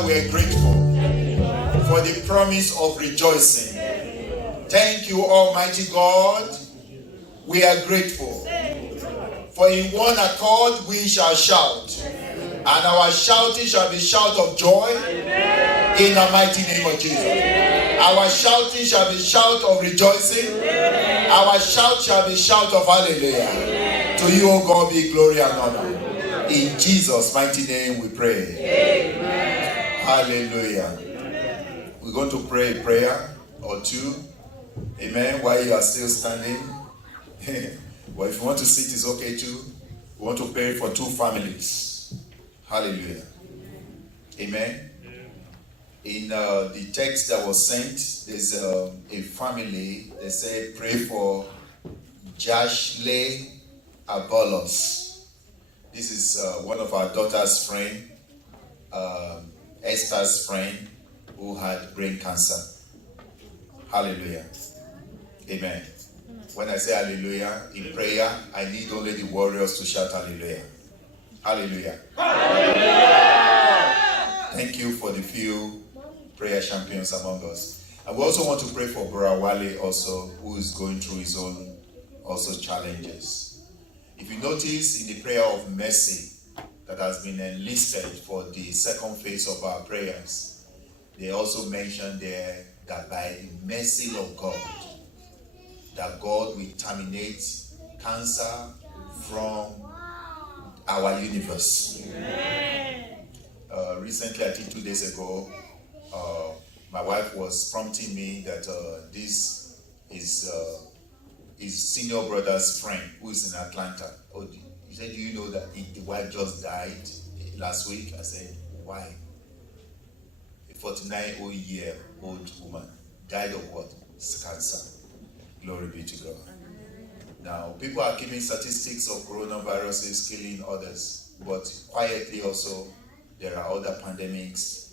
Father, we are grateful for the promise of rejoicing. Thank you, Almighty God. We are grateful. For in one accord we shall shout, and our shouting shall be shout of joy in the mighty name of Jesus. Our shouting shall be shout of rejoicing. Our shout shall be shout of hallelujah. To you, O God, be glory and honor. In Jesus' mighty name we pray. Amen. Hallelujah. We're going to pray a prayer or two. Amen. While you are still standing. Well, if you want to sit, it's okay too. We want to pray for two families. Hallelujah. Amen. In the text that was sent, there's a family. They say pray for Jashle Abolos. This is one of our daughter's friend, Esther's friend, who had brain cancer. Hallelujah. Amen. When I say hallelujah in prayer, I need only the warriors to shout hallelujah. Hallelujah. Hallelujah. Thank you for the few prayer champions among us. And we also want to pray for Brother Wale also, who is going through his own also challenges. If you notice in the prayer of mercy that has been enlisted for the second phase of our prayers, they also mentioned there that by the mercy of God, that God will terminate cancer from our universe. Recently, I think 2 days ago, my wife was prompting me that this is his senior brother's friend who is in Atlanta. Oh, he said, do you know that the wife just died last week? I said, why? A 49-year-old woman died of what? Cancer. Glory be to God. Now, people are giving statistics of coronaviruses killing others, but quietly also, there are other pandemics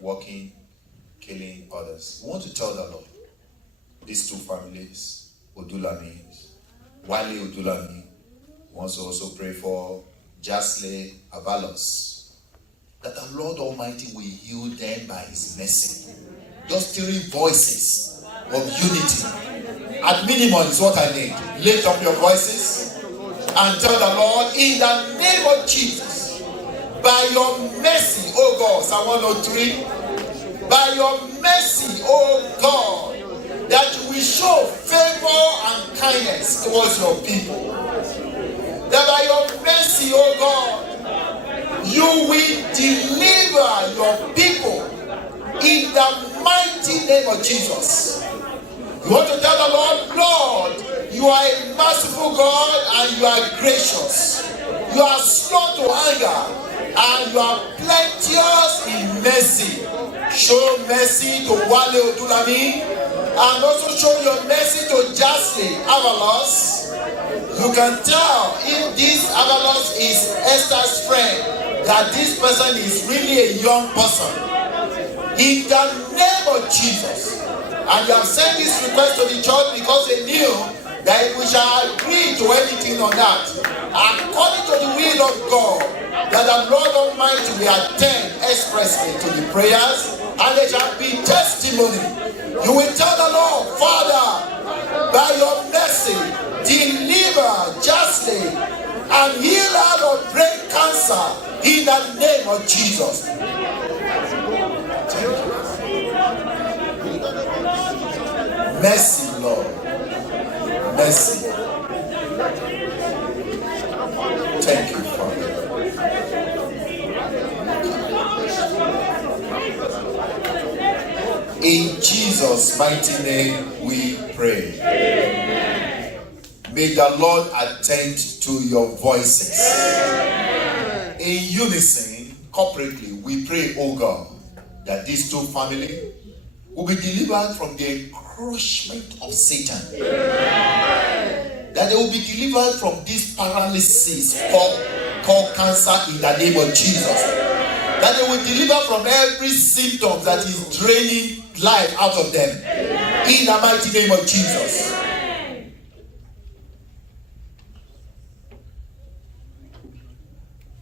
working, killing others. We want to tell the Lord, these two families, Odulami, Wale Odulami, wants to also pray for Jasle Avalos, that the Lord Almighty will heal them by His mercy. Just 3 voices of unity. At minimum is what I need. Lift up your voices and tell the Lord, in the name of Jesus, by your mercy, oh God, Psalm 103, by your mercy, oh God, that you will show favor and kindness towards your people. That by your mercy, oh God, you will deliver your people in the mighty name of Jesus. You want to tell the Lord, Lord, you are a merciful God and you are gracious. You are slow to anger and you are plenteous in mercy. Show mercy to Wale Odulami and also show your mercy to Jasle Avalos. You can tell if this Avalos is Esther's friend that this person is really a young person. In the name of Jesus. And you have sent this request to the church because they knew that we shall agree to anything on that. According to the will of God, that the Lord Almighty will attend expressly to the prayers and there shall be testimony. You will tell the Lord, Father, by your mercy, deliver justly and heal out of brain cancer in the name of Jesus. Mercy, Lord. Mercy. Thank you, Father. In Jesus' mighty name we pray. Amen. May the Lord attend to your voices. Amen. In unison, corporately, we pray, oh God, that these two families will be delivered from the encroachment of Satan. Amen. That they will be delivered from this paralysis called cancer in the name of Jesus. That they will deliver from every symptom that is draining life out of them. Amen. In the mighty name of Jesus. Amen.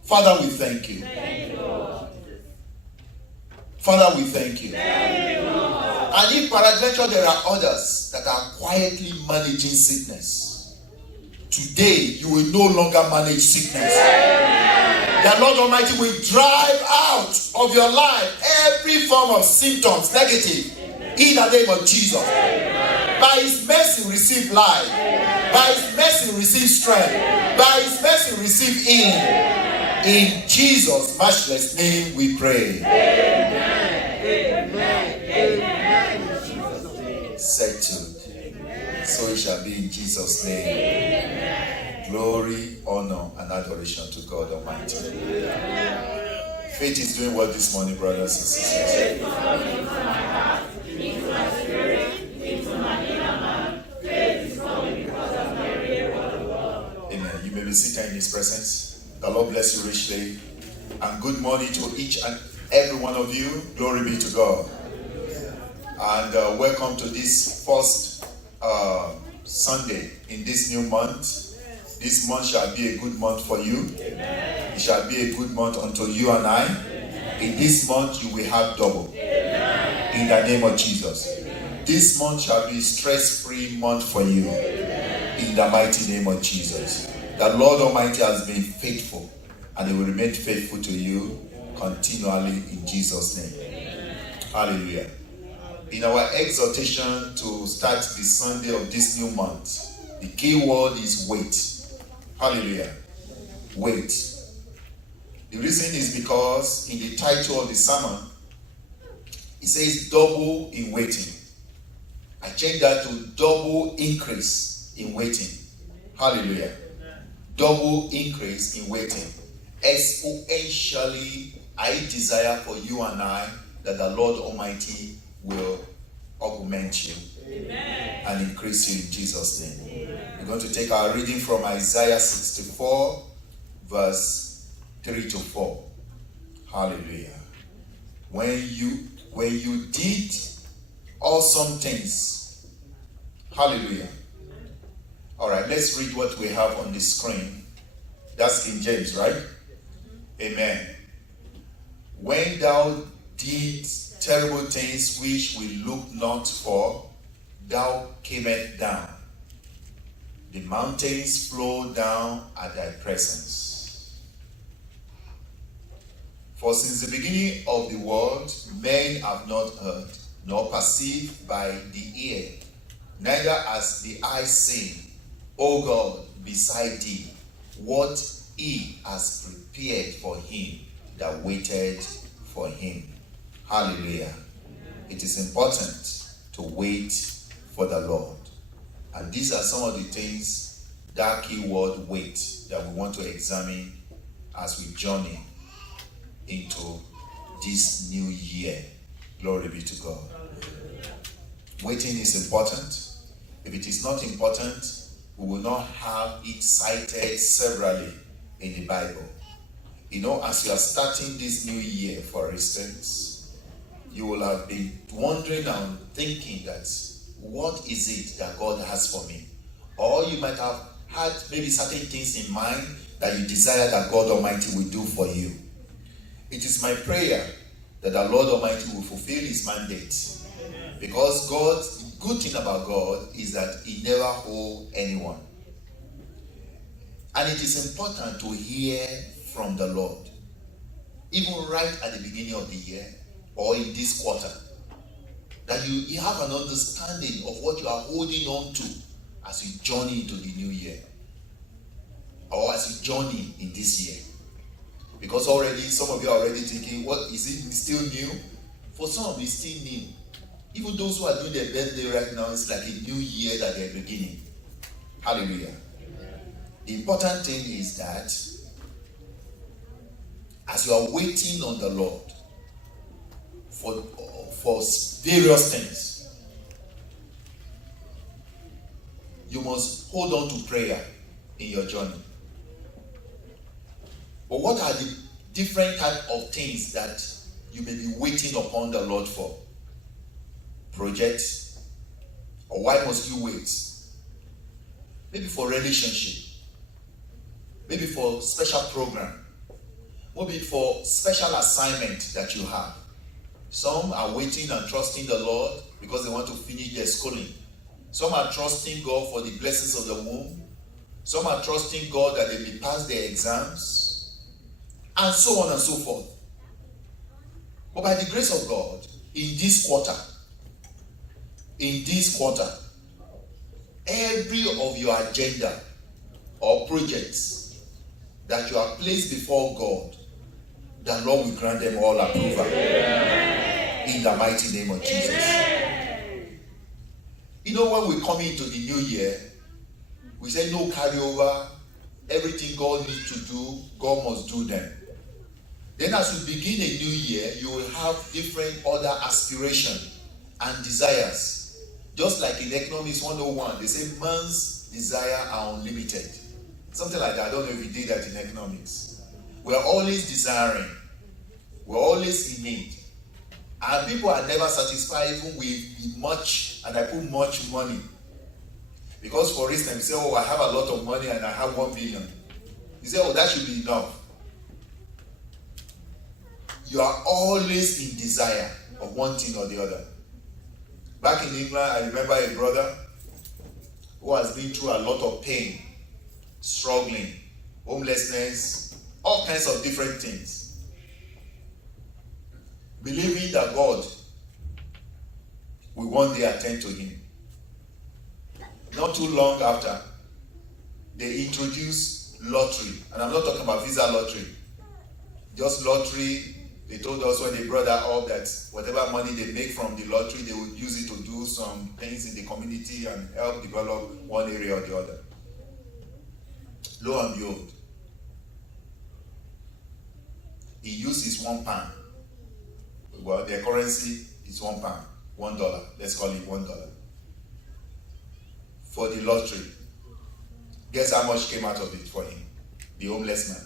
Father, we thank you. Father, we thank you. And if peradventure there are others that are quietly managing sickness, today you will no longer manage sickness. The Lord Almighty will drive out of your life every form of symptoms, negative, in the name of Jesus. By His mercy, receive life. By His mercy, receive strength. By His mercy, receive healing. In Jesus' matchless name we pray. Settled. So it shall be in Jesus' name. Glory, honor, and adoration to God Almighty. Faith is doing what this morning, brothers and sisters? Amen. You may be seated in His presence. The Lord bless you richly. And good morning to each and every one of you. Glory be to God. And welcome to this first Sunday in this new month. This month shall be a good month for you. It shall be a good month unto you and I. In this month you will have double. In the name of Jesus. This month shall be a stress-free month for you. In the mighty name of Jesus. The Lord Almighty has been faithful, and He will remain faithful to you continually in Jesus' name. Hallelujah. In our exhortation to start the Sunday of this new month, the key word is wait. Hallelujah. Wait. The reason is because in the title of the sermon, it says double in waiting. I changed that to double increase in waiting. Hallelujah. Double increase in waiting. Exponentially, I desire for you and I that the Lord Almighty will augment you. Amen. And increase you in Jesus' name. Amen. We're going to take our reading from Isaiah 64, verse 3 to 4. Hallelujah. When you did awesome things. Hallelujah. All right, let's read what we have on the screen. That's King James, right? Amen. When thou didst terrible things which we looked not for, thou camest down. The mountains flow down at thy presence. For since the beginning of the world, men have not heard, nor perceived by the ear, neither has the eye seen, O God, beside thee, what He has prepared for him that waited for Him. Hallelujah. It is important to wait for the Lord. And these are some of the things, that key word wait, that we want to examine as we journey into this new year. Glory be to God. Waiting is important. If it is not important, we will not have it cited severally in the Bible. You know, as you are starting this new year, for instance, you will have been wondering and thinking that, what is it that God has for me? Or you might have had maybe certain things in mind that you desire that God Almighty will do for you. It is my prayer that the Lord Almighty will fulfill His mandate. Because the good thing about God is that He never hold anyone. And it is important to hear from the Lord. Even right at the beginning of the year, or in this quarter, that you have an understanding of what you are holding on to as you journey into the new year, or as you journey in this year. Because already, some of you are already thinking, what is it still new? For some of you, it's still new. Even those who are doing their birthday right now, it's like a new year that they're beginning. Hallelujah. The important thing is that as you are waiting on the Lord for various things, you must hold on to prayer in your journey. But what are the different type of things that you may be waiting upon the Lord for? Projects? Or why must you wait? Maybe for relationship. Maybe for special program. Maybe for special assignment that you have. Some are waiting and trusting the Lord because they want to finish their schooling. Some are trusting God for the blessings of the womb. Some are trusting God that they will pass their exams. And so on and so forth. But by the grace of God, in this quarter, every of your agenda or projects that you have placed before God, the Lord will grant them all approval. In the mighty name of Jesus. You know, when we come into the new year, we say no carryover. Everything God needs to do, God must do them. Then as we begin a new year, you will have different other aspirations and desires. Just like in Economics 101, they say man's desire are unlimited. Something like that. I don't know if you did that in economics. We're always desiring. We're always in need. And people are never satisfied even with much, and I put much money. Because for instance, you say, oh, I have a lot of money and I have 1 billion. You say, oh, that should be enough. You are always in desire of one thing or the other. Back in England, I remember a brother who has been through a lot of pain, struggling, homelessness, all kinds of different things. Believing that God will one day attend to him. Not too long after, they introduced lottery. And I'm not talking about Visa lottery. Just lottery. They told us when they brought that up that whatever money they make from the lottery, they would use it to do some things in the community and help develop one area or the other. Lo and behold, he used his £1. Well, their currency is £1, $1. Let's call it $1. For the lottery. Guess how much came out of it for him? The homeless man.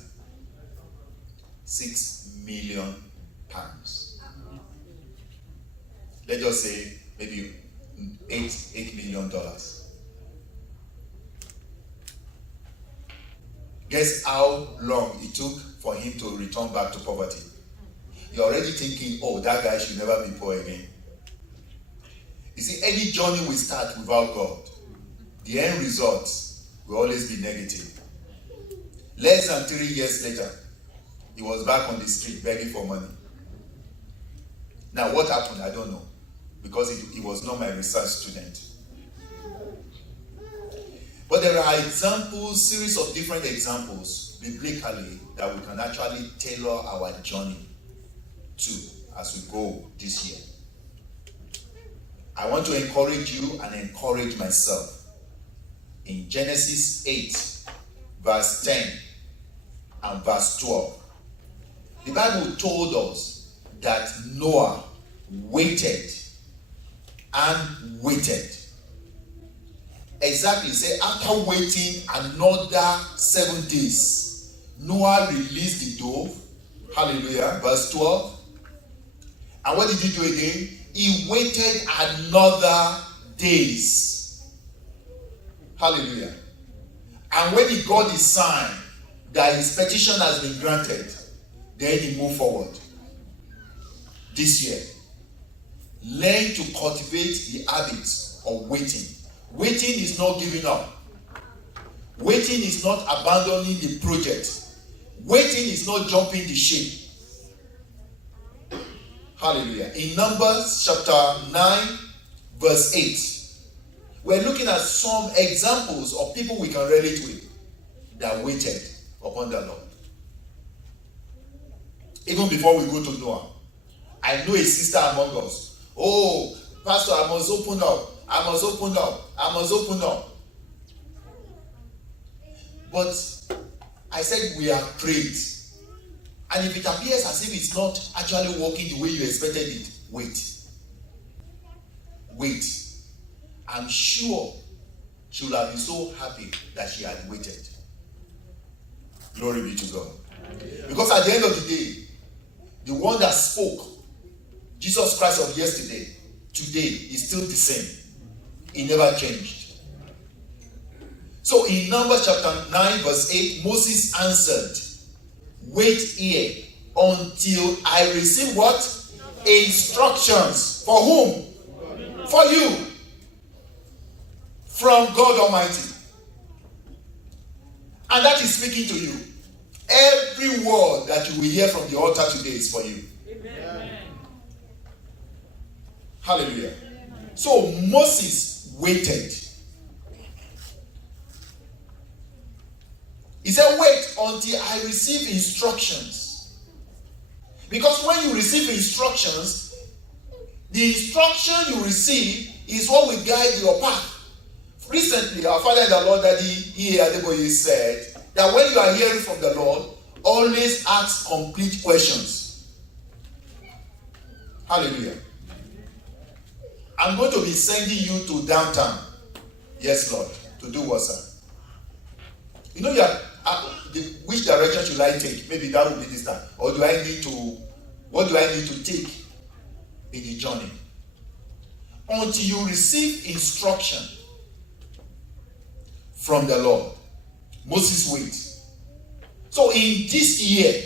£6 million. Let's just say maybe $8 million. Guess how long it took for him to return back to poverty? You're already thinking, oh, that guy should never be poor again. You see, any journey we start without God, the end result will always be negative. Less than 3 years later, he was back on the street begging for money. Now, what happened? I don't know. Because he was not my research student. But there are examples, series of different examples, biblically, that we can actually tailor our journey to as we go this year. I want to encourage you and encourage myself. In Genesis 8, verse 10 and verse 12, the Bible told us that Noah waited and waited. Exactly, say after waiting another 7 days, Noah released the dove. Hallelujah. Verse 12. And what did he do again? He waited another days. Hallelujah. And when he got the sign that his petition has been granted, then he moved forward. This year, learn to cultivate the habits of waiting. Waiting is not giving up. Waiting is not abandoning the project. Waiting is not jumping the ship. Hallelujah. In Numbers chapter 9, verse 8, we're looking at some examples of people we can relate with that waited upon the Lord. Even before we go to Noah, I know a sister among us. Oh, Pastor, I must open up. I must open up. I must open up. But I said we are prayed. And if it appears as if it's not actually working the way you expected it, wait. Wait. I'm sure she would have been so happy that she had waited. Glory be to God. Because at the end of the day, the one that spoke, Jesus Christ of yesterday, today is still the same. He never changed. So in Numbers chapter 9 verse 8, Moses answered, wait here until I receive what? instructions. For whom? For you. From God Almighty. And that is speaking to you. Every word that you will hear from the altar today is for you. Amen. Hallelujah. So Moses waited. He said, wait until I receive instructions. Because when you receive instructions, the instruction you receive is what will guide your path. Recently, our Father in the Lord, Daddy E. Adeboye, said that when you are hearing from the Lord, always ask complete questions. Hallelujah. I'm going to be sending you to downtown. Yes, Lord. To do what, sir? You know, which direction should I take? Maybe that will be this time. Or what do I need to take in the journey? Until you receive instruction from the Lord. Moses wait. So in this year,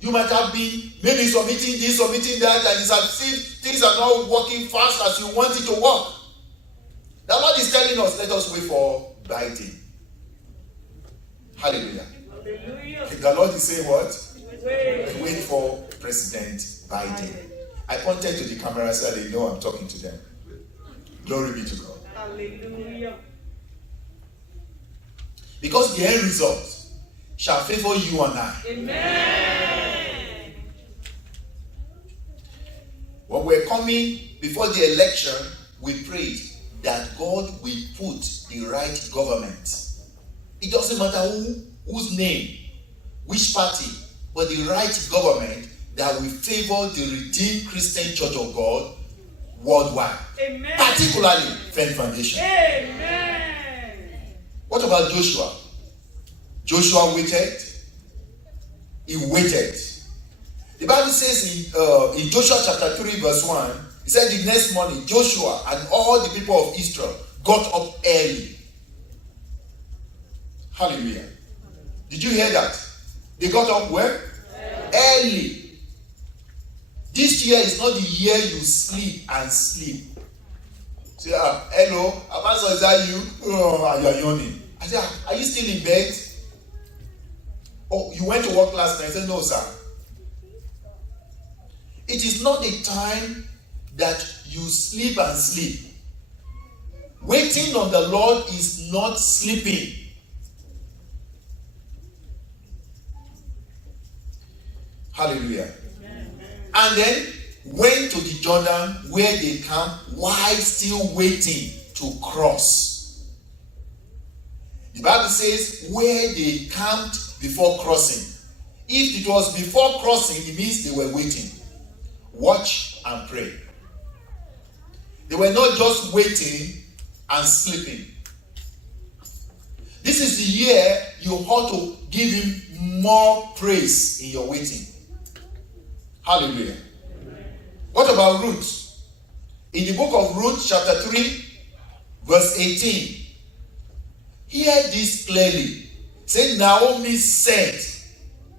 you might have been maybe submitting this, submitting that, and it's as if things are not working fast as you want it to work. The Lord is telling us, let us wait for Biden. Hallelujah. Hallelujah. The Lord is saying what? Wait for President Biden. I pointed to the camera so they know I'm talking to them. Glory be to God. Hallelujah. Because the end result shall favor you and I. Amen. When we're coming before the election, we prayed that God will put the right government. It doesn't matter whose name, which party, but the right government that will favor the redeemed Christian Church of God worldwide. Amen. Particularly Friend Foundation. Amen. What about Joshua? Joshua waited. He waited. The Bible says in Joshua chapter 3 verse 1, it said the next morning Joshua and all the people of Israel got up early. Hallelujah. Did you hear that? They got up where? Early. This year is not the year you sleep and sleep. Say, hello, Pastor, is that you? Oh, you are yawning. I said, are you still in bed? Oh, you went to work last night. I said, no, sir. It is not the time that you sleep and sleep. Waiting on the Lord is not sleeping. Hallelujah. Amen. And then went to the Jordan where they camped while still waiting to cross. The Bible says where they camped before crossing. If it was before crossing, it means they were waiting. Watch and pray. They were not just waiting and sleeping. This is the year you ought to give him more praise in your waiting. Hallelujah. Amen. What about Ruth? In the book of Ruth, chapter 3, verse 18, hear this clearly. Say, Naomi said,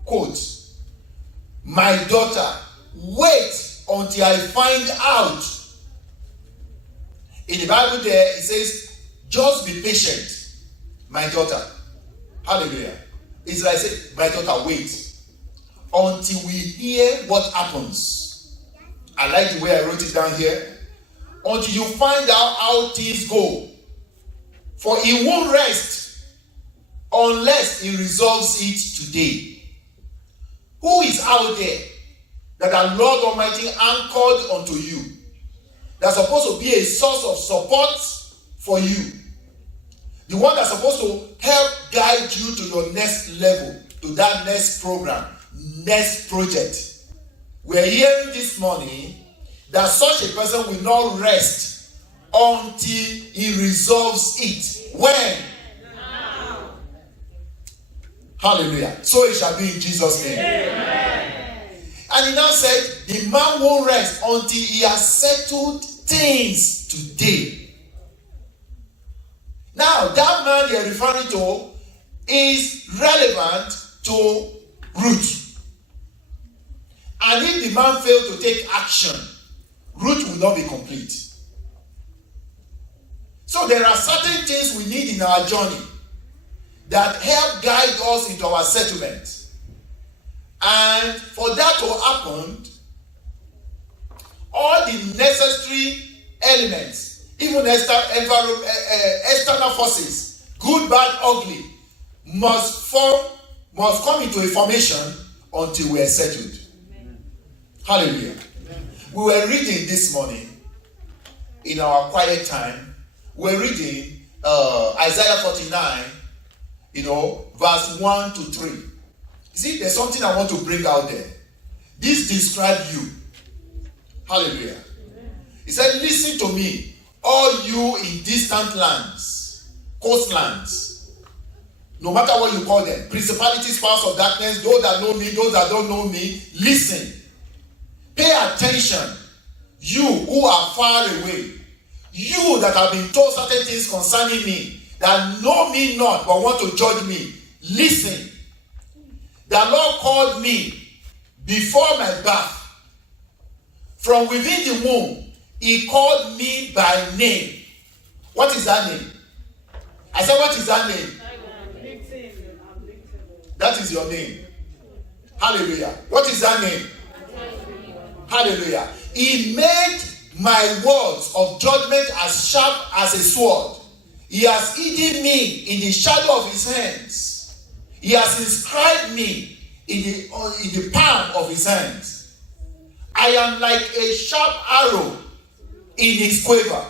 quote, my daughter, wait until I find out. In the Bible there, it says, just be patient, my daughter. Hallelujah. It's like say, my daughter, wait until we hear what happens. I like the way I wrote it down here. Until you find out how things go. For he won't rest unless he resolves it today. Who is out there that the Lord Almighty anchored unto you? That's supposed to be a source of support for you. The one that's supposed to help guide you to your next level, to that next program, next project. We're hearing this morning that such a person will not rest until he resolves it. When? Now. Hallelujah. So it shall be in Jesus' name. Amen. And he now said, the man won't rest until he has settled things today. Now, that man you're referring to is relevant to Ruth. And if the man failed to take action, root will not be complete. So there are certain things we need in our journey that help guide us into our settlement. And for that to happen, all the necessary elements, even external forces, good, bad, ugly, must come into a formation until we are settled. Amen. Hallelujah. Amen. We were reading this morning in our quiet time. We were reading Isaiah 49, verse 1 to 3. See, there's something I want to bring out there. This describes you. Hallelujah. He said, listen to me, all you in distant lands, coastlands, no matter what you call them, principalities, powers of darkness, those that know me, those that don't know me, listen. Pay attention. You who are far away, you that have been told certain things concerning me, that know me not but want to judge me, listen. The Lord called me before my birth. From within the womb, he called me by name. What is that name? I said, what is that name? That is your name. Hallelujah. What is that name? Hallelujah. He made my words of judgment as sharp as a sword. He has hidden me in the shadow of his hands. He has inscribed me in the palm of his hands. I am like a sharp arrow in his quiver.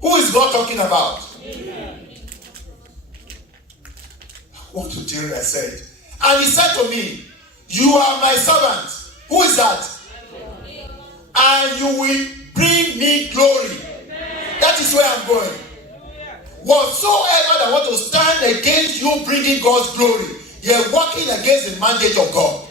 Who is God talking about? Amen. I want to tell you, I said. And he said to me, you are my servant. Who is that? And you will bring me glory. That is where I'm going. Whatsoever that want to stand against you bringing God's glory, you're working against the mandate of God.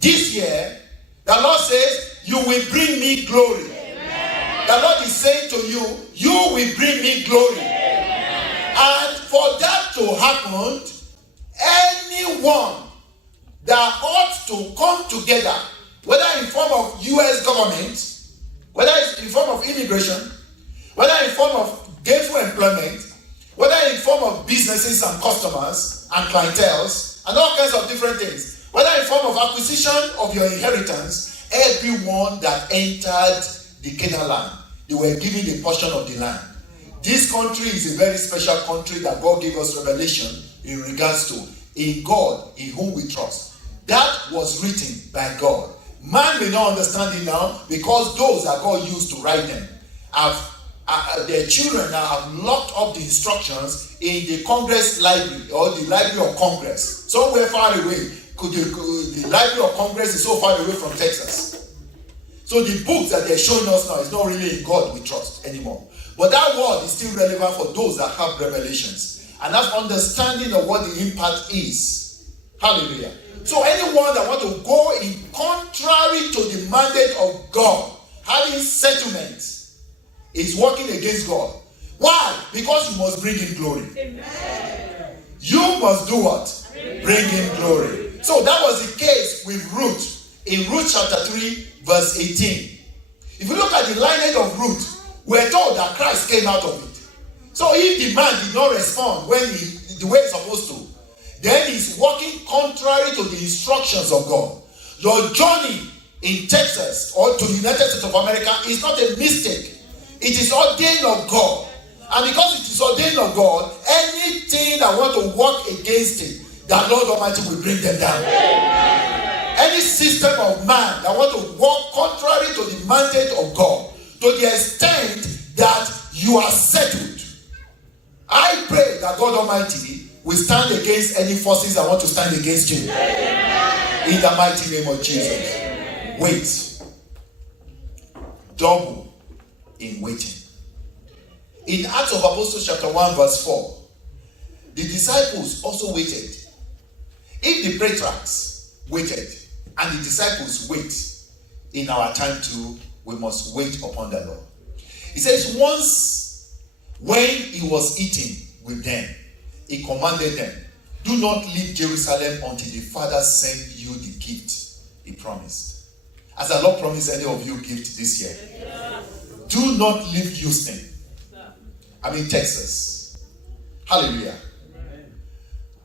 This year, the Lord says, you will bring me glory. Amen. The Lord is saying to you, you will bring me glory. Amen. And for that to happen, anyone that ought to come together, whether in form of U.S. government, whether it's in form of immigration, whether in form of gainful employment, whether in form of businesses and customers and clienteles, and all kinds of different things, whether in form of acquisition of your inheritance, everyone that entered the Canaan land, they were given a portion of the land. This country is a very special country that God gave us revelation in regards to. In God, in whom we trust. That was written by God. Man may not understand it now because those that God used to write them their children now have locked up the instructions in the Congress library or the Library of Congress. Somewhere far away. The Library of Congress is so far away from Texas. So the books that they're showing us now is not really in God we trust anymore. But that word is still relevant for those that have revelations and have understanding of what the impact is. Hallelujah. So anyone that want to go in contrary to the mandate of God, having settlement, is working against God. Why? Because you must bring him glory. Amen. You must do what? Bring him glory. So that was the case with Ruth in Ruth chapter 3 verse 18. If you look at the lineage of Ruth, we're told that Christ came out of it. So if the man did not respond the way he's supposed to, then he's working contrary to the instructions of God. Your journey in Texas or to the United States of America is not a mistake. It is ordained of God. And because it is ordained of God, anything that want to work against it, the Lord Almighty will bring them down. Amen. Any system of man that want to work contrary to the mandate of God, to the extent that you are settled, I pray that God Almighty will stand against any forces that want to stand against you. Amen. In the mighty name of Jesus. Amen. Wait. Double in waiting. In Acts of Apostles chapter 1 verse 4, the disciples also waited. If the patriarchs waited and the disciples wait, in our time too, we must wait upon the Lord. He says, once when he was eating with them, he commanded them, do not leave Jerusalem until the Father send you the gift He promised. As the Lord promised any of you gift this year, do not leave Houston. Texas. Hallelujah.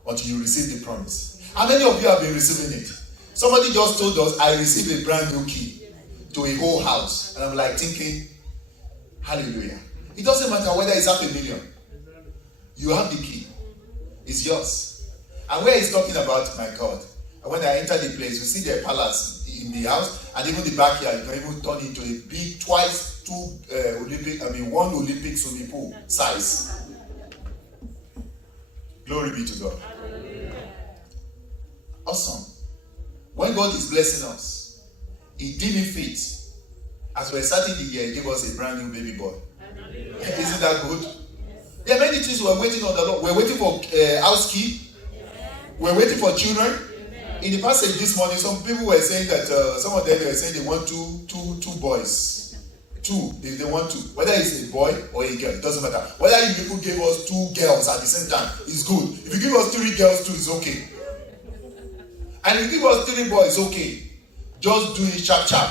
Until you receive the promise. How many of you have been receiving it? Somebody just told us, I received a brand new key to a whole house. And I'm like thinking, hallelujah. It doesn't matter whether it's $500,000. You have the key. It's yours. And where he's talking about, my God, when I enter the place, you see the palace in the house, and even the backyard, you can even turn into a big, one Olympic swimming pool size. Glory be to God. Awesome. When God is blessing us, He deemed fit. As we're starting the year, He gave us a brand new baby boy. Isn't that good? There are many things we're waiting on the Lord. We're waiting for house key. We're waiting for children. In the passage this morning, some people were saying that some of them were saying they want two boys. Two, they want two. Whether it's a boy or a girl, it doesn't matter. Whether you people gave us 2 girls at the same time, it's good. If you give us 3 girls too, it's okay. And if you give us 3 boys, it's okay. Just do it sharp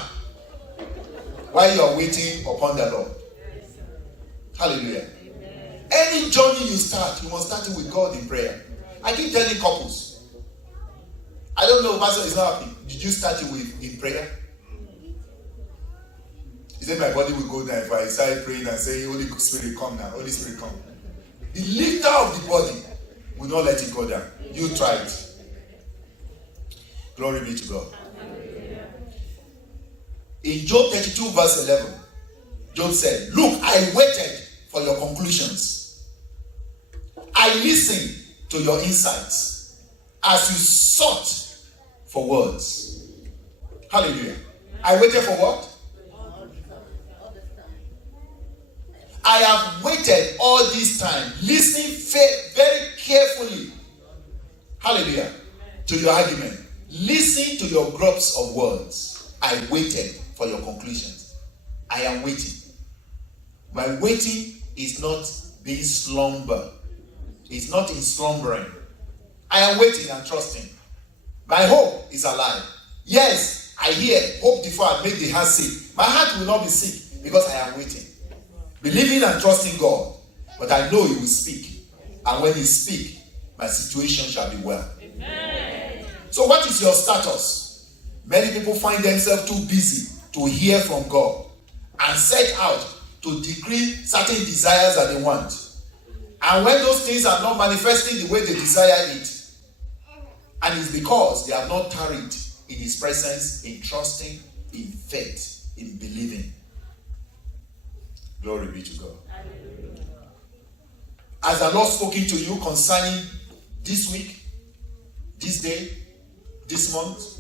while you are waiting upon the Lord. Hallelujah. Any journey you start, you must start it with God in prayer. I keep telling couples, I don't know, Pastor is not happy. Did you start it with in prayer? He said my body will go down if I start praying and say, Holy Spirit come now, Holy Spirit come. The lifter of the body will not let it go down. You try it. Glory be to God. In Job 32 verse 11, Job said, look, I waited for your conclusions. I listened to your insights as you sought for words. Hallelujah. I waited for what? I have waited all this time, listening very carefully. Hallelujah. To your argument. Listen to your groups of words. I waited for your conclusions. I am waiting. My waiting is not being slumber. It's not in slumbering. I am waiting and trusting. My hope is alive. Yes, I hear, hope deferred, make the heart sick. My heart will not be sick because I am waiting. Believing and trusting God. But I know He will speak. And when He speaks, my situation shall be well. Amen. So what is your status? Many people find themselves too busy to hear from God and set out to decree certain desires that they want. And when those things are not manifesting the way they desire it, and it's because they have not tarried in His presence, in trusting, in faith, in believing. Glory be to God. Has the Lord spoken to you concerning this week, this day, this month,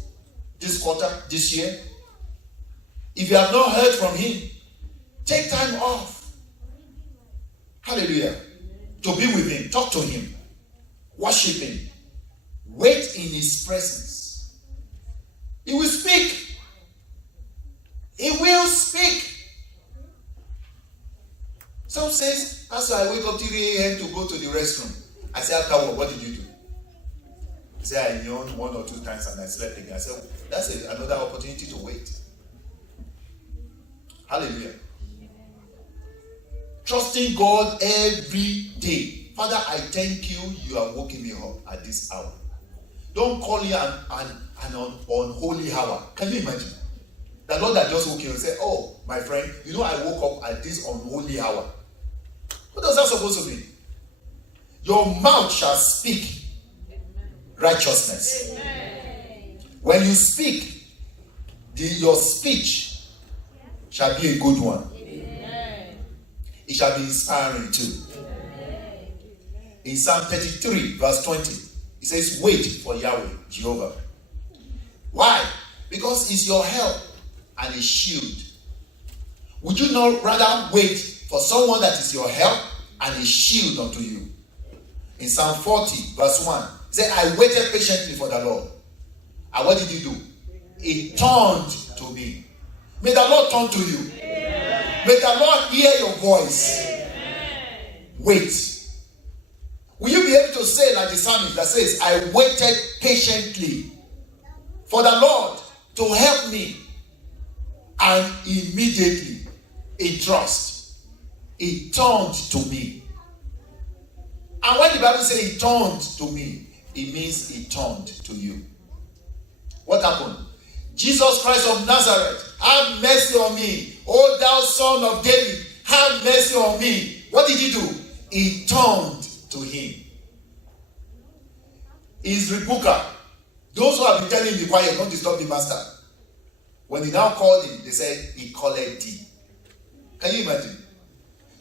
this quarter, this year? If you have not heard from Him, take time off. Hallelujah. To be with Him, talk to Him, worship Him, wait in His presence. He will speak. He will speak. Some says, after I wake up 3 a.m. to go to the restroom, I say, after what did you do? He said, I yawned 1 or 2 times and I slept again. I said, that's another opportunity to wait. Hallelujah. Trusting God every day. Father, I thank you, you are waking me up at this hour. Don't call it an unholy hour. Can you imagine? The Lord that just woke you and said, oh, my friend, you know I woke up at this unholy hour. What does that supposed to mean? Your mouth shall speak righteousness. Amen. When you speak, your speech shall be a good one. Amen. It shall be inspiring too. Amen. In Psalm 33 verse 20, it says, wait for Yahweh, Jehovah. Why? Because it's your help and a shield. Would you not rather wait for someone that is your help and a shield unto you? In Psalm 40 verse 1, it said, I waited patiently for the Lord. And what did He do? He turned to me. May the Lord turn to you. Amen. May the Lord hear your voice. Amen. Wait. Will you be able to say like the psalmist that says, I waited patiently for the Lord to help me. And immediately, in trust, he turned to me. And when the Bible says he turned to me, it means he turned to you. What happened? Jesus Christ of Nazareth, have mercy on me. O thou son of David, have mercy on me. What did he do? He turned to him. His rebuker, those who have been telling him, be quiet, don't disturb the master. When he now called him, they said, he called thee. Can you imagine?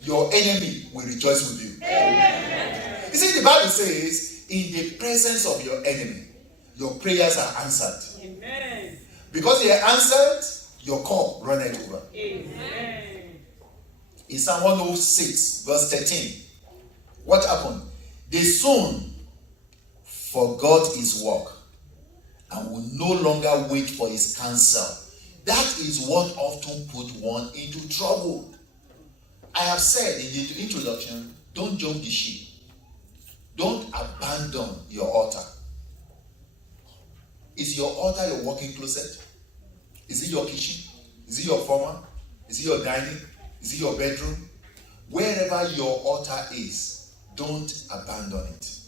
Your enemy will rejoice with you. Amen. You see, the Bible says, in the presence of your enemy, your prayers are answered. Amen. Because they are answered, your cup runneth over. Amen. In Psalm 106, verse 13, what happened? They soon forgot his work and will no longer wait for his counsel. That is what often put one into trouble. I have said in the introduction, don't jump the ship. Don't abandon your altar. Is your altar your walking closet? Is it your kitchen? Is it your farm? Is it your dining? Is it your bedroom? Wherever your altar is, don't abandon it.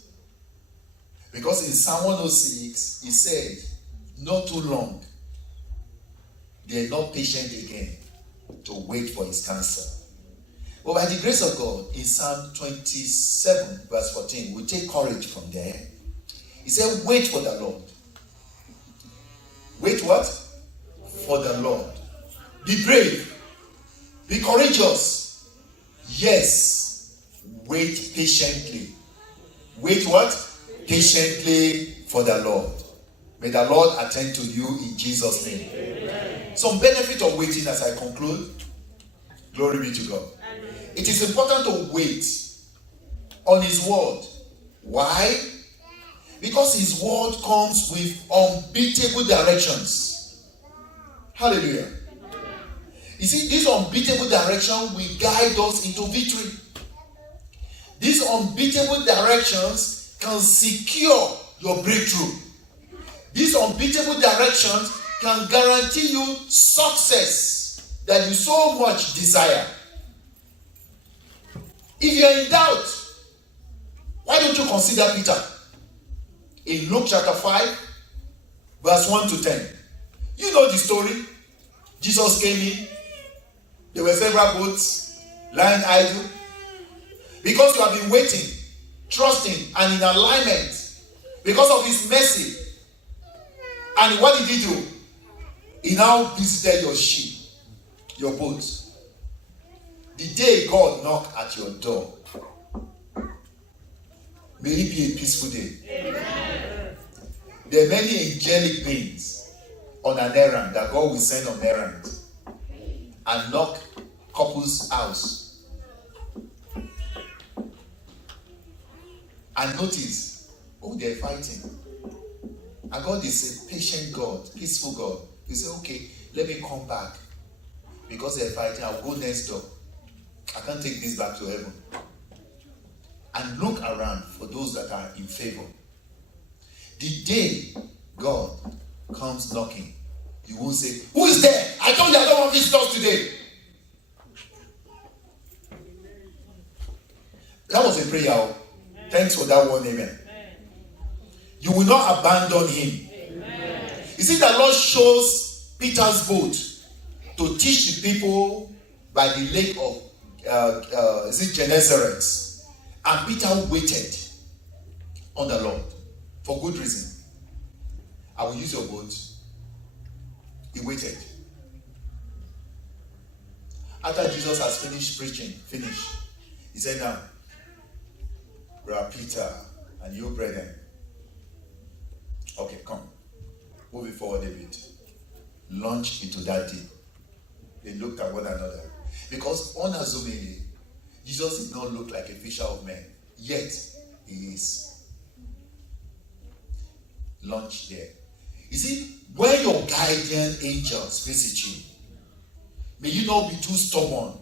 Because in Psalm 106, he said, not too long, they are not patient again to wait for his counsel. But by the grace of God, in Psalm 27, verse 14, we take courage from there. He said, wait for the Lord. Wait what? For the Lord. Be brave. Be courageous. Yes. Wait patiently. Wait what? Patiently for the Lord. May the Lord attend to you in Jesus' name. Amen. Some benefit of waiting as I conclude. Glory be to God. Amen. It is important to wait on his word. Why? Because his word comes with unbeatable directions. Hallelujah. You see, this unbeatable direction will guide us into victory. These unbeatable directions can secure your breakthrough. These unbeatable directions can guarantee you success that you so much desire. If you are in doubt, why don't you consider Peter? In Luke chapter 5, verse 1 to 10. You know the story. Jesus came in. There were several boats lying idle. Because you have been waiting, trusting, and in alignment, because of his mercy. And what did he do? He now visited your ship, your boat. The day God knocked at your door, may it be a peaceful day. Amen. There are many angelic beings on an errand that God will send on errand and knock couples' house. And notice, oh, they're fighting. And God is a patient God, peaceful God. He say, okay, let me come back. Because they're fighting, I'll go next door. I can't take this back to heaven. And look around for those that are in favor. The day God comes knocking, you won't say, who is there? I told you I don't want visitors today. That was a prayer. Thanks for that one, amen. You will not abandon him. Amen. You see, the Lord shows Peter's boat to teach the people by the lake of Gennesaret. And Peter waited on the Lord for good reason. I will use your boat. He waited. After Jesus has finished preaching, he said, now, Brother Peter and you brethren, okay, come. Moving forward a bit. Launch into that deep. They looked at one another. Because unassumingly, Jesus did not look like a fisher of men. Yet, he is. Launch there. You see, when your guardian angels visit you, may you not be too stubborn.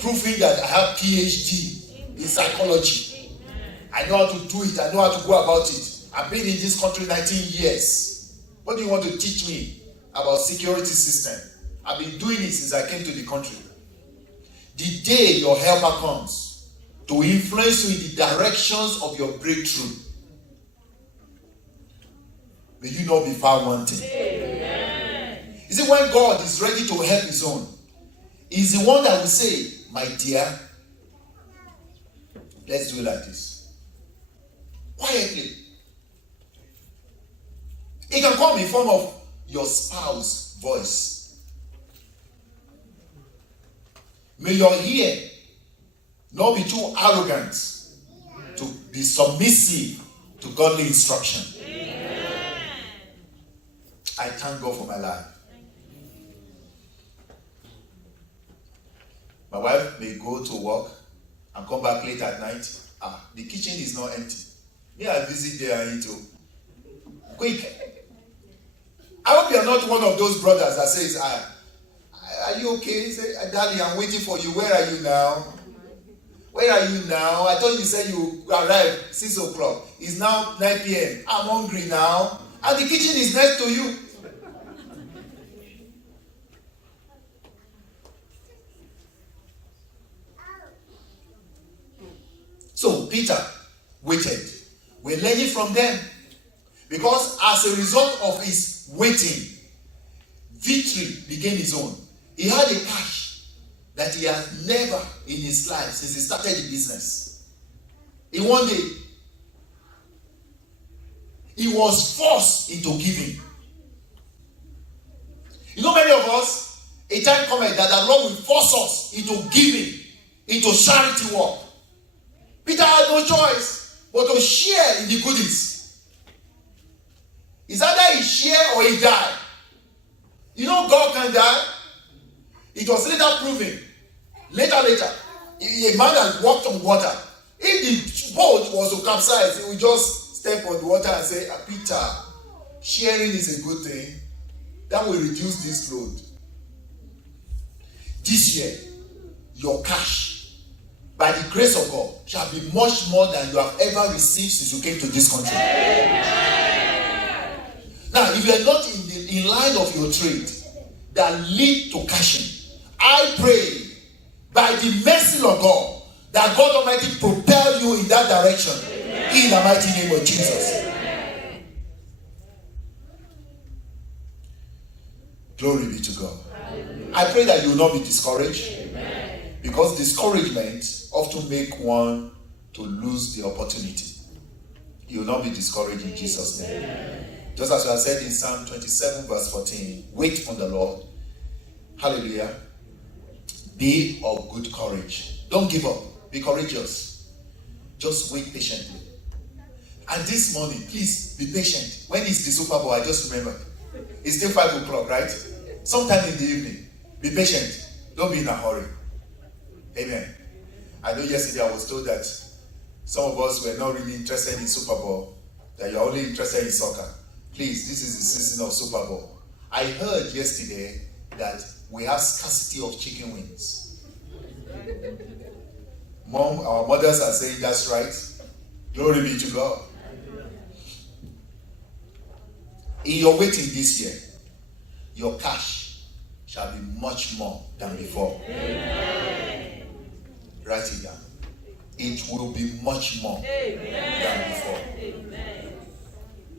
Proving that I have PhD in psychology. I know how to do it. I know how to go about it. I've been in this country 19 years. What do you want to teach me? about security system. I've been doing it since I came to the country. The day your helper comes to influence you in the directions of your breakthrough, may you not be found wanting. Amen. You see, when God is ready to help his own, he's the one that will say, my dear, let's do it like this. Quietly. It can come in form of your spouse's voice. May your ear not be too arrogant to be submissive to godly instruction. Amen. I thank God for my life. My wife may go to work and come back late at night. The kitchen is not empty. Me, I visit there and eat. Quick. I hope you are not one of those brothers that says, are you okay? Say, Daddy, I'm waiting for you. Where are you now? Where are you now? I thought you said you arrived 6 o'clock. It's now 9 p.m. I'm hungry now. And the kitchen is next to you. So Peter waited. We're learning from them. Because as a result of his waiting, victory became his own. He had a cash that he had never in his life since he started the business. In one day, he was forced into giving. You know, many of us, a time comes that the Lord will force us into giving, into charity work. Peter had no choice but to share in the goodies. It's either he share or he die. You know, God can die. It was later proven. Later, a man that walked on water. If the boat was to capsize, he would just step on the water and say, Peter, sharing is a good thing. That will reduce this load. This year, your cash, by the grace of God, shall be much more than you have ever received since you came to this country. Amen. Now, if you are not in line of your trade that lead to cashing, I pray by the mercy of God that God Almighty propel you in that direction. Amen. In the mighty name of Jesus. Amen. Glory be to God. Hallelujah. I pray that you will not be discouraged. Amen. Because discouragement often make one to lose the opportunity. You will not be discouraged in Jesus' name. Amen. Just as I said in Psalm 27 verse 14, wait on the Lord. Hallelujah. Be of good courage. Don't give up. Be courageous. Just wait patiently. And this morning, please be patient. When is the Super Bowl? I just remembered. It's still 5 o'clock, right? Sometime in the evening. Be patient. Don't be in a hurry. Amen. I know yesterday I was told that some of us were not really interested in Super Bowl, that you're only interested in soccer. Please, this is the season of Super Bowl. I heard yesterday that we have scarcity of chicken wings. Mom, our mothers are saying that's right. Glory be to God. In your waiting this year, your cash shall be much more than before. Amen. Write it down. It will be much more than before. Amen.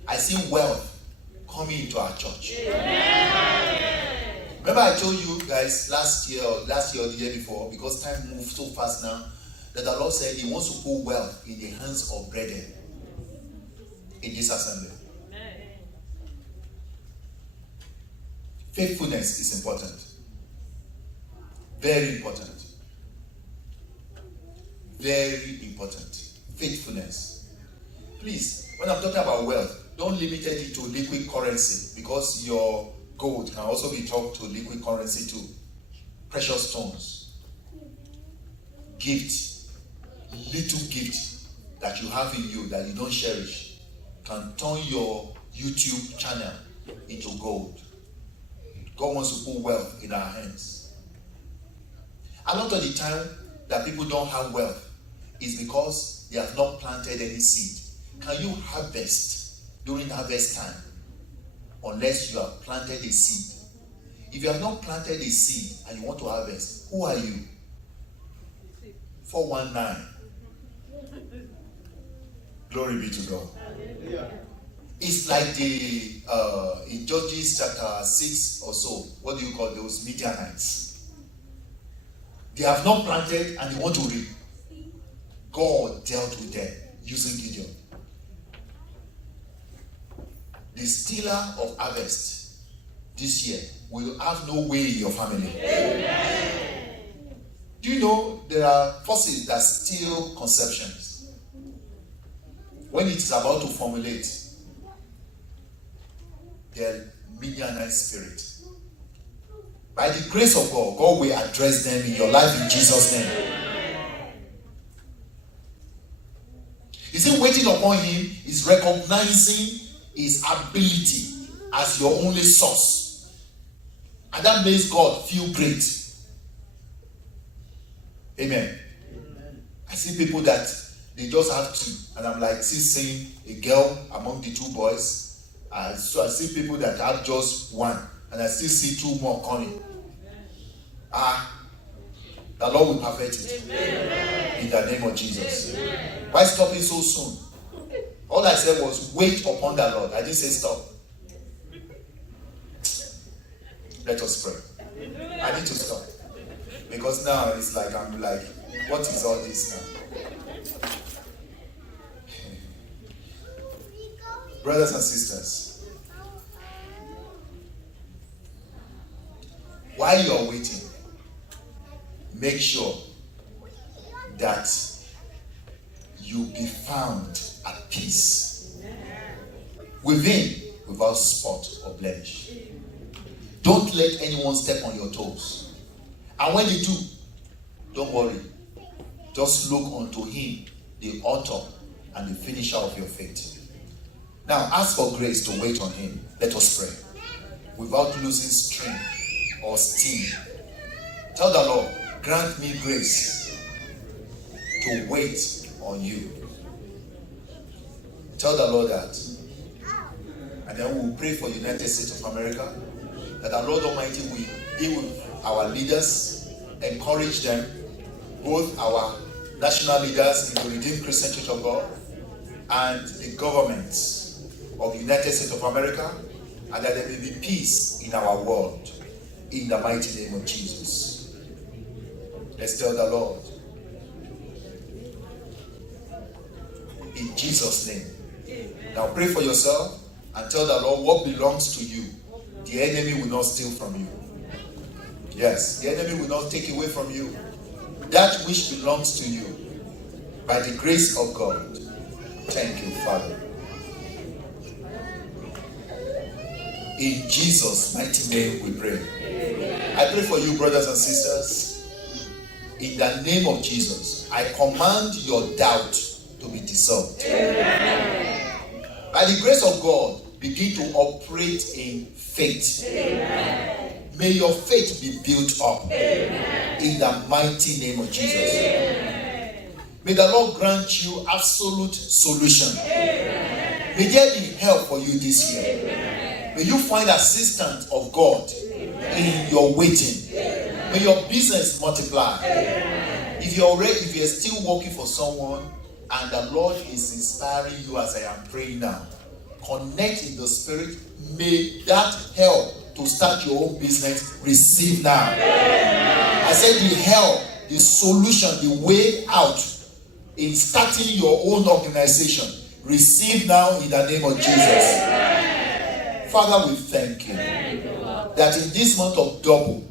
I see wealth coming into our church. Amen. Remember I told you guys last year or the year before, because time moves so fast now, that the Lord said he wants to put wealth in the hands of brethren in this assembly. Amen. Faithfulness is important. Very important. Very important. Faithfulness. Please, when I'm talking about wealth, don't limit it to liquid currency, because your gold can also be talked to liquid currency too. Precious stones. Gift. Little gift that you have in you that you don't cherish can turn your YouTube channel into gold. God wants to put wealth in our hands. A lot of the time that people don't have wealth is because they have not planted any seed. Can you harvest during harvest time unless you have planted a seed. If you have not planted a seed and you want to harvest, who are you? 419. Glory be to God. Hallelujah. It's like the in Judges chapter 6 or so. What do you call those Midianites? They have not planted and they want to reap. God dealt with them using Gideon. The stealer of harvest this year will have no way in your family. Amen. Do you know there are forces that steal conceptions? When it is about to formulate, their Midianite spirit. By the grace of God, God will address them in your life in Jesus' name. You see, waiting upon Him is recognizing His ability as your only source. And that makes God feel great. Amen. I see people that they just have two. And I'm like, seeing a girl among the two boys. So I see people that have just one. And I still see two more coming. The Lord will perfect it. Amen. In the name of Jesus. Amen. Why stopping so soon? All I said was wait upon the Lord. I didn't say stop. Let us pray. I need to stop. Because now it's like, I'm like, what is all this now? Brothers and sisters, while you are waiting, make sure that you be found at peace, within, without spot or blemish. Don't let anyone step on your toes. And when you do, don't worry. Just look unto Him, the author and the finisher of your faith. Now, ask for grace to wait on Him. Let us pray. Without losing strength or steam. Tell the Lord, grant me grace to wait on you. Tell the Lord that. And then we will pray for the United States of America, that the Lord Almighty will deal with our leaders, encourage them, both our national leaders in the Redeemed Christian Church of God and the governments of the United States of America, and that there may be peace in our world, in the mighty name of Jesus. Let's tell the Lord. In Jesus' name. Now pray for yourself and tell the Lord what belongs to you. The enemy will not steal from you. Yes, the enemy will not take away from you that which belongs to you by the grace of God. Thank you, Father. In Jesus' mighty name we pray. I pray for you, brothers and sisters. In the name of Jesus, I command your doubt to be dissolved. Amen. By the grace of God, begin to operate in faith. Amen. May your faith be built up. Amen. In the mighty name of Jesus. Amen. May the Lord grant you absolute solution. Amen. May there be help for you this year. Amen. May you find assistance of God in your waiting. Amen. May your business multiply. Amen. If you're still working for someone and the Lord is inspiring you as I am praying now, connect in the spirit. May that help to start your own business receive now. Amen. I said the help, the solution, the way out in starting your own organization, receive now in the name of Jesus. Amen. Father, we thank you that in this month of double,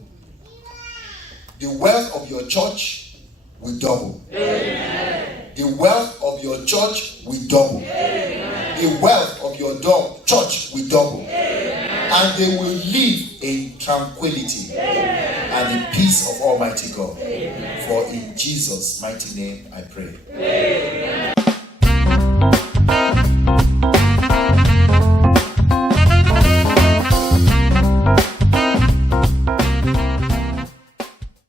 the wealth of your church will double. Amen. The wealth of your church will double. Amen. The wealth of your church will double. Amen. And they will live in tranquility. Amen. And the peace of Almighty God. Amen. For in Jesus' mighty name I pray. Amen.